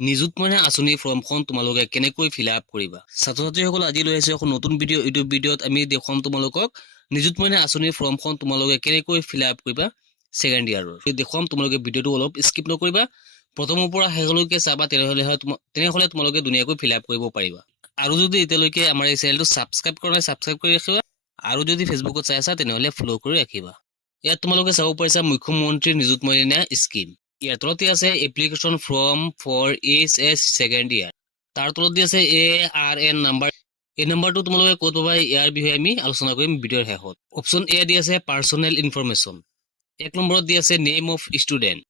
নিযুত মইনা আঁচনি ফৰ্মখন তোমালোকে কেনেকৈ ফিল আপ কৰিবা। ছাত্ৰ-ছাত্ৰীসকল আজি লৈ আহিছো এখন নতুন ভিডিঅ'। এইটো ভিডিঅ'ত আমি দেখুৱাম তোমালোকক নিযুত মইনা আঁচনিৰ ফৰ্মখন তোমালোকে কেনেকৈ ফিল আপ কৰিবা ছেকেণ্ড ইয়াৰৰ। দেখুৱাম, তোমালোকে ভিডিঅ'টো অলপ স্কিপ নকৰিবা, প্ৰথমৰ পৰা শেষলৈকে চাবা, তেনেহ'লে তোমালোকে ধুনীয়াকৈ ফিল আপ কৰিব পাৰিবা। আৰু যদি এতিয়ালৈকে আমাৰ এই চেনেলটো ছাবস্ক্ৰাইব কৰা নাই, ছাবস্ক্ৰাইব কৰি ৰাখিবা। আৰু যদি ফেচবুকত চাই আছা তেনেহ'লে ফ'ল' কৰি ৰাখিবা। ইয়াত তোমালোকে চাব পাৰিছা মুখ্যমন্ত্ৰী নিযুত মইনা স্কিম। ইয়াৰ তলতে আছে application form for H second year. তাৰ তলত দি আছে ARN নাম্বাৰ। এই নাম্বাৰটো তোমালোকে ক'ত পাবা ইয়াৰ বিষয়ে আমি আলোচনা কৰিম ভিডিঅ'ৰ শেষত। অপশ্যন এ দি আছে পাৰ্চনেল ইনফৰমেশ্যন। 1 নম্বৰত দি আছে নেম অফ ষ্টুডেণ্ট।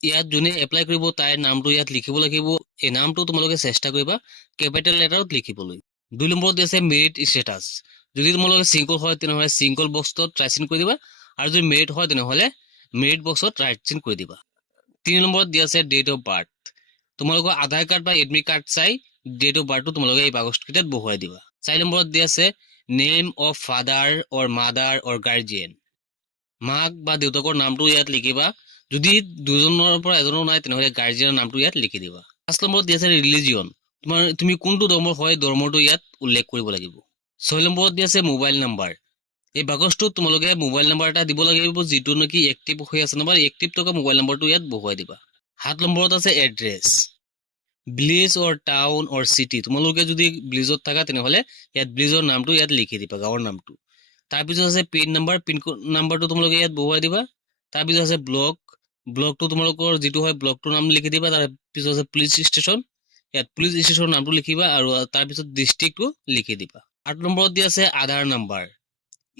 ইয়াত যোনে এপ্লাই কৰিব তাইৰ নামটো ইয়াত লিখিব লাগিব। এই নামটো তোমালোকে চেষ্টা কৰিবা কেপিটেল লেটাৰত লিখিবলৈ। 2 নম্বৰত দি আছে মেৰিট ষ্টেটাছ। যদি তোমালোকে ছিংগল হয় তেনেহ'লে ছিংগল বক্সত ৰাইট চিন কৰি দিবা, আৰু যদি মেৰিট হয় তেনেহ'লে মেৰিট বক্সত ৰাইট চিন কৰি দিবা। 3 নম্বৰত দি আছে ডেট অফ বাৰ্থ। তোমালোকৰ আধাৰ কাৰ্ড বা এডমিট কাৰ্ড চাই ডেট অফ বাৰ্থটো তোমালোকে এই কাগজকেইটাত বহুৱাই দিবা। 4 নম্বৰত দি আছে name of father or mother or guardian. মাক বা দেউতাকৰ নামটো ইয়াত লিখিবা। যদি দুজনৰ পৰা এজনো নাই তেনেহ'লে গাৰ্জিয়েনৰ নামটো ইয়াত লিখি দিবা। 5 নম্বৰত দি আছে ৰিলিজিয়ন। তুমি কোনটো ধৰ্মৰ হয় ধৰ্মটো ইয়াত উল্লেখ কৰিব লাগিব। 6 নম্বৰত দি আছে মোবাইল নাম্বাৰ। এই বাকচটোত তোমালোকে মোবাইল নাম্বাৰ এটা দিব লাগিব, যিটো নেকি এক্টিভ হৈ আছে নাম্বাৰ। এক্টিভ থকা মোবাইল নাম্বাৰটো ইয়াত বহুৱাই দিবা। 7 নম্বৰত আছে এড্ৰেছ। ভিলেজ অৰ টাউন অৰ চিটি। তোমালোকে যদি ভিলেজত থাকা তেনেহ'লে ইয়াত ভিলেজৰ নামটো ইয়াত লিখি দিবা, গাঁৱৰ নামটো। তাৰপিছত আছে পিন নাম্বাৰ। পিন নাম্বাৰটো তোমালোকে ইয়াত বহুৱাই দিবা। তাৰপিছত আছে ব্লকটো তোমালোকৰ যিটো হয় ব্লকটোৰ নাম লিখি দিবা। তাৰপিছত আছে পুলিচ ষ্টেচন। ইয়াত পুলিচ ষ্টেচনৰ নামটো লিখিবা, আৰু তাৰপিছত ডিষ্ট্ৰিক্টটো লিখি দিবা। 8 নম্বৰত দি আছে আধাৰ নাম্বাৰ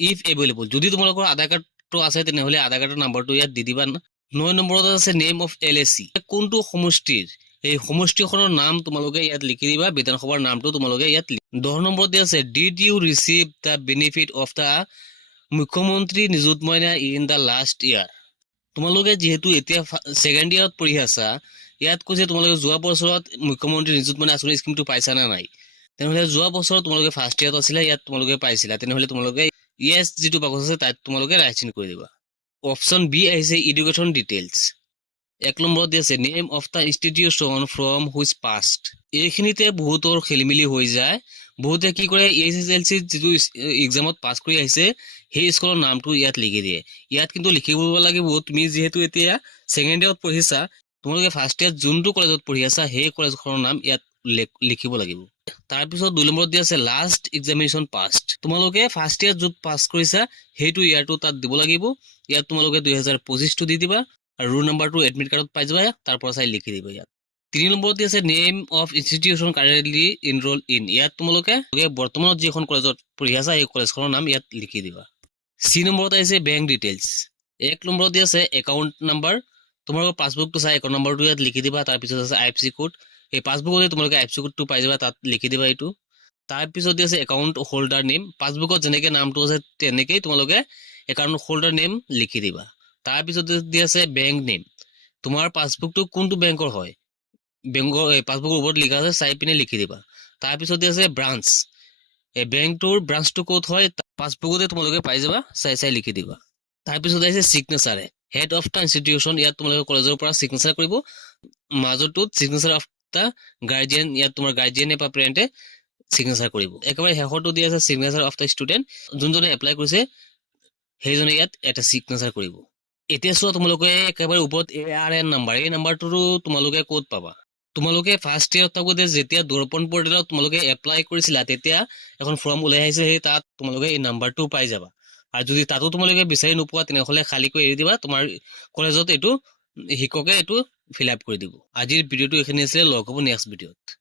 ইফ এভেইলেবল। যদি তোমালোকৰ আধাৰ কাৰ্ডটো আছে তেনেহ'লে আধাৰ কাৰ্ডৰ নাম্বাৰটো ইয়াত দি দিবা। 9 নম্বৰত আছে নেম অফ LAC। কোনটো সমষ্টিৰ এই সমষ্টিখনৰ নাম তোমালোকে ইয়াত লিখি দিবা, বিধানসভাৰ নামটো তোমালোকে ইয়াত 10 নম্বৰত দি আছে did you receive the benefit of the Mukhyamantri Nijut Moina in the last year. তোমালোকে যিহেতু এতিয়া ছেকেণ্ড ইয়াৰত পঢ়ি আছা, ইয়াত কৈছে তোমালোকে যোৱা বছৰত মুখ্যমন্ত্ৰী নিযুত মইনা আঁচনি স্কিমটো পাইছা নে নাই। তেনেহ'লে যোৱা বছৰত তোমালোকে ফাৰ্ষ্ট ইয়াৰত আছিলা, ইয়াত তোমালোকে পাইছিলা, তেনেহ'লে তোমালোকে য়েছ যিটো বাকচ আছে তাত তোমালোকে ৰাইট চিন কৰি দিবা। অপশ্যন বি আহিছে এডুকেশ্যন ডিটেইলছ। 1 নম্বৰত দি আছে name of the institution from which passed. এইখিনিতে বহুতৰ খেলিমেলি হৈ যায়। বহুতে কি কৰে SSLC যিটো এক্সামত পাছ কৰি আহিছে সেই স্কুলৰ নামটো ইয়াত লিখি দিয়ে। ইয়াত কিন্তু লিখিব লাগিব তুমি যিহেতু এতিয়া ছেকেণ্ড ইয়াৰত পঢ়িছা, তোমালোকে ফাৰ্ষ্ট ইয়াৰত যোনটো কলেজত পঢ়ি আছা সেই কলেজখনৰ নাম ইয়াত লিখিব লাগিব। তাৰপিছত 2 নম্বৰত দি আছে লাষ্ট এক্সামিনেশ্যন পাষ্ট। তোমালোকে ফাৰ্ষ্ট ইয়াৰ য'ত পাছ কৰিছা সেইটো ইয়াৰটো তাত দিব লাগিব। ইয়াত তোমালোকে 2025টো দি দিবা, আৰু ৰোল নাম্বাৰটো এডমিট কাৰ্ডত পাই যাবা, তাৰ পৰা চাই লিখি দিবা ইয়াত। 3 নম্বৰত দি আছে name of institution currently enrol in. ইয়াত তোমালোকে বৰ্তমানত যিখন কলেজত পঢ়ি আছা সেই কলেজখনৰ নাম ইয়াত লিখি দিবা। C নম্বৰত আহিছে বেংক ডিটেইলছ। 1 নম্বৰত দি আছে একাউণ্ট নাম্বাৰ। তোমালোকৰ পাছবুকটো চাই একাউণ্ট নাম্বাৰটো ইয়াত লিখি দিবা। তাৰপিছত আছে IFSC কোড। এই পাছবুকতে তোমালোকে IFSC কোডটো পাই যাবা, তাত লিখি দিবা এইটো। তাৰপিছত দি আছে একাউণ্ট হোল্ডাৰ নেম। পাছবুকত যেনেকৈ নামটো আছে তেনেকেই তোমালোকে একাউণ্ট হোল্ডাৰ নেম লিখি দিবা। তাৰপিছত দি আছে বেংক নেম। তোমাৰ পাছবুকটো কোনটো বেংকৰ হয়, বেংকৰ পাছবুকৰ ওপৰত লিখা আছে চাই পিনে লিখি দিবা। তাৰপিছত দি আছে ব্ৰাঞ্চ। এই বেংকটোৰ ব্ৰাঞ্চটো ক'ত হয় পাছবুকতে তোমালোকে পাই যাবা, চাই লিখি দিবা। তাৰপিছত আহিছে signature. Head of the institution. ইয়াত তোমালোকে কলেজৰ পৰা চিগনেচাৰ কৰিব। মাজৰটোত চিগনেচাৰ অফ দ্য গাৰ্জিয়ান। ইয়াত তোমাৰ গাৰ্জিয়ানে বা পেৰেণ্টে চিগনেচাৰ কৰিব। একেবাৰে শেষৰটো দি আছে চিগনেচাৰ অফ দ্য ষ্টুডেণ্ট। যোনজনে এপ্লাই কৰিছে সেইজনে ইয়াত এটা চিগনেচাৰ কৰিব। এতিয়া চোৱা তোমালোকে একেবাৰে ওপৰত ARN নাম্বাৰ। এই নাম্বাৰটো তোমালোকে ক'ত পাবা। তোমালোকে ফাৰ্ষ্ট ইয়াৰত থাকোঁতে যেতিয়া দৰ্পণ পৰ্টেলত তোমালোকে এপ্লাই কৰিছিলা তেতিয়া এখন ফৰ্ম ওলাই আহিছে, সেই তাত তোমালোকে এই নাম্বাৰটো পাই যাবা। আৰু যদি তাতো তোমালোকে বিচাৰি নোপোৱা তেনেহ'লে খালীকৈ এৰি দিবা, তোমাৰ কলেজত এইটো শিক্ষকে এইটো ফিল আপ কৰি দিব। আজিৰ ভিডিঅ'টো এইখিনি আছিলে, লগ হ'ব নেক্সট ভিডিঅ'ত।